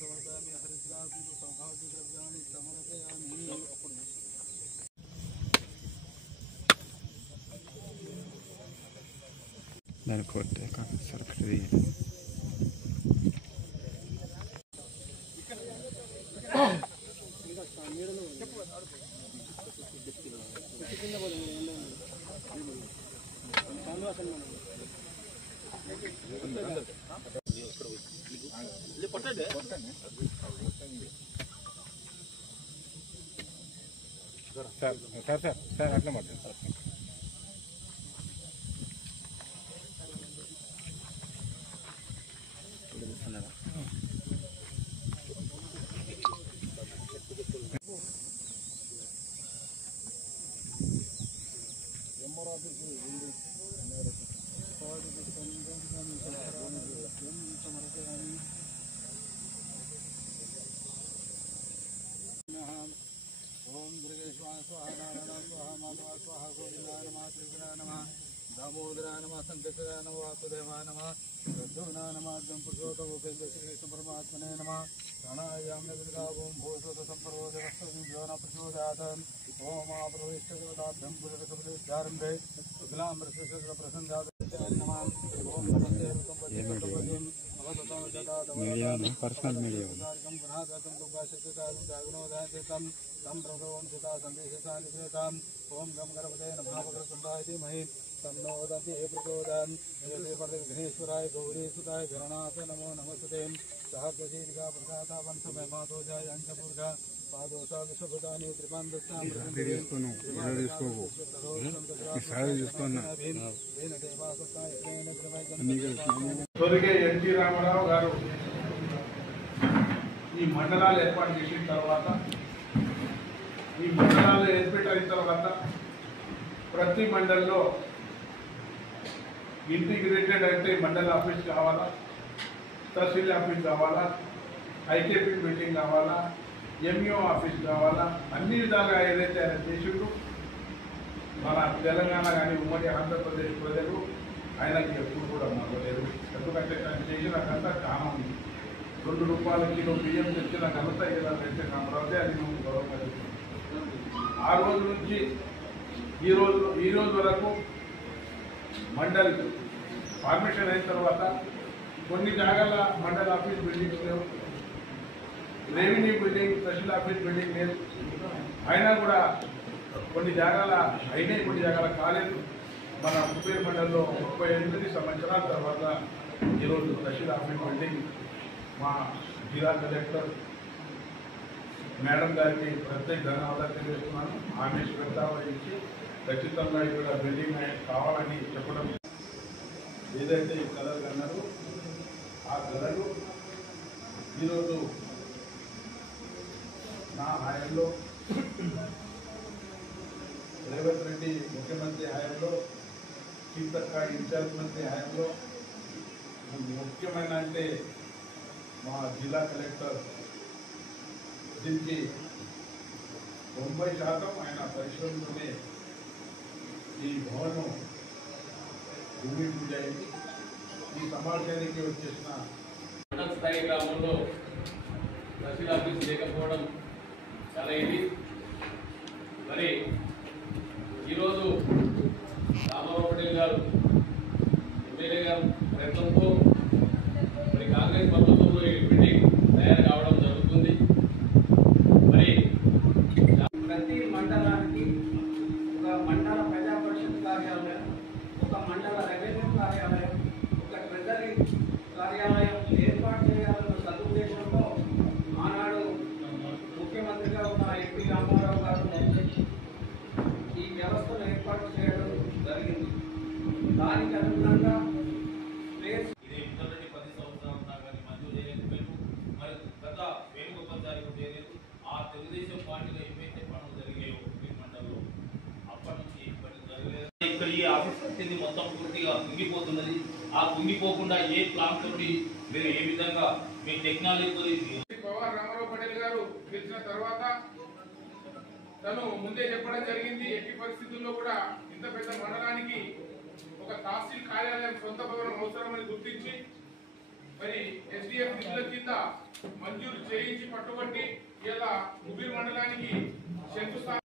समर्पयामि हरिद्रासु सौभाग्यद्रव्याणि समर्पयामि दानि कोट्टे सरकरी సార్ అట్లా మాట్లాడు ओम दुर्गेश्वर स्वाहा नारायण स्वाहा माधव स्वाहा गोविंदाय नमः त्रिगुणाय नमः दामोदराय नमः संकटाय नमः वासुदेवाय नमः रघुनाय नमः पुरुषोत्तम उपेन्द्र श्री कृष्ण परमात्मने नमः प्राणायाम दुर्गा ओम भूषोत संपर्वोद वस्त्रं प्रचोदयात् ओम आप्रविष्टदेवताभ्यं पुरुषकबलिद्धारम्भे शुक्लामृतस्य प्रसन्नात् नमः ओम नमस्ते रुकं मीडिया पर्सनल मीडिया ओम गम गणपते नमः वक्रतुण्डाय धीमहि तन्नो दन्ति प्रचोदयात् विघ्नेश्वराय गौरी सुताय गणनाथ नमो नमस्ते सहस्रशीर्घा प्रसादा वंशमय माधोजाय अंशपूर्घा पादोषा विश्वभूतानि त्रिपान्दस्यां తొలిగే ఎన్టీ రామారావు గారు ఈ మండలాలు ఏర్పాటు చేసిన తర్వాత ఈ మండలాలు ఏర్పాటైన తర్వాత ప్రతి మండలంలో ఇంటిగ్రేటెడ్ అయితే మండల ఆఫీస్ కావాలా, తహసీల్ ఆఫీస్ కావాలా, ఐకేపీ బిల్డింగ్ కావాలా, ఎంఈఓ ఆఫీస్ కావాలా, అన్ని విధాలుగా ఏదైతే ఆయన చేసిండు మన తెలంగాణ కానీ ఉమ్మడి ఆంధ్రప్రదేశ్ ప్రజలు ఆయనకి ఎప్పుడు కూడా మరవలేదు. ఎందుకంటే ఆయన చేసిన ఘనత చాలా ఉంది. 2 రూపాయల కిలో బియ్యం తెచ్చిన ఘనత ఇలా వెంకట రామారావుదే అది మేము గౌరవంగా చెప్తున్నాం. ఆ రోజు నుంచి ఈ రోజు వరకు మండల్ ఫార్మేషన్ అయిన తర్వాత కొన్ని జాగాల మండల ఆఫీస్ బిల్డింగ్స్ లేవు, revenue building, tehsil office building లేదు. అయినా కూడా కొన్ని జాగాల అయినాయి, కొన్ని జాగాల కాలేదు. మన కుప్పేరు మండలంలో 38 సంవత్సరాల తర్వాత ఈరోజు తహసీల్ ఆఫీస్ బిల్డింగ్ మా జిల్లా కలెక్టర్ మేడం గారికి ప్రత్యేక ధన్యవాదాలు తెలియజేస్తున్నాను. ఆమె శ్రద్ధ వహించి ఖచ్చితంగా ఇక్కడ బిల్డింగ్ కావాలని చెప్పడం, ఏదైతే ఈ కలర్ అన్నారో ఆ కలరు ఈరోజు నా హయాంలో, రేవంత్ రెడ్డి ముఖ్యమంత్రి హయాంలో, సీతక్క ఇన్ఛార్జ్ మంత్రి హయాంలో ముఖ్యమైన అంటే మా జిల్లా కలెక్టర్ దీనికి 90% ఆయన పరిశ్రమలోనే ఈ భవనం భూమి పూజ అయింది. ఈ సమావేశానికి వచ్చేసిన మండల స్థాయి గ్రామంలో తహసీల్ ఆఫీస్ లేకపోవడం చాలా ఇది. మరి ఈరోజు రామారావు పటేల్ గారు ఎమ్మెల్యే గారు ప్రయత్నంతో మరి కాంగ్రెస్ ప్రభుత్వంలో ఈ బిల్డింగ్ తయారు కావడం జరుగుతుంది. మరి ప్రతి మండలానికి ఒక మండల ప్రజా పరిషత్ కార్యాలయం, ఒక మండల రెవెన్యూ కార్యాలయం, ఒక ట్రెజరీ కార్యాలయం ఏర్పాటు చేయాలన్న సదుద్దేశంలో ఆనాడు ముఖ్యమంత్రిగా ఉన్న ఎన్టీ రామారావు గారు ఈ వ్యవస్థను ఏర్పాటు చేయడం జరిగింది. దానికి అనుగుణంగా ఇది ఇంతటి 10 సంవత్సరాలు కానీ మంజూరు చేయలేకపోయారు. మరి గత వేణుగోపాల్ గారికి చేయలేదు. ఆ తెలుగుదేశం పార్టీలో ఏవైతే పనులు జరిగాయో ఈ మండలంలో అప్పటి నుంచి ఇప్పటికి జరగలేదు. ఇక్కడ ఈ ఆఫీస్ పరిస్థితి మొత్తం పూర్తిగా కుంగిపోతున్నది. ఆ కుంగిపోకుండా ఏ ప్లాన్ తోటి మీరు ఏ విధంగా మీ టెక్నాలజీతో రామారావు పటేల్ గారు గెలిచిన తర్వాత తను ముందే చెప్పడం జరిగింది, ఎట్టి పరిస్థితుల్లో కూడా ఇంత పెద్ద మండలానికి ఒక తహసీల్ కార్యాలయం సొంత భవనం అవసరమని గుర్తించి మరి ఎస్డిఎఫ్ నిధుల కింద మంజూరు చేయించి పట్టుబట్టి ఇలా ఉబిర్ మండలానికి శంకుస్థాపన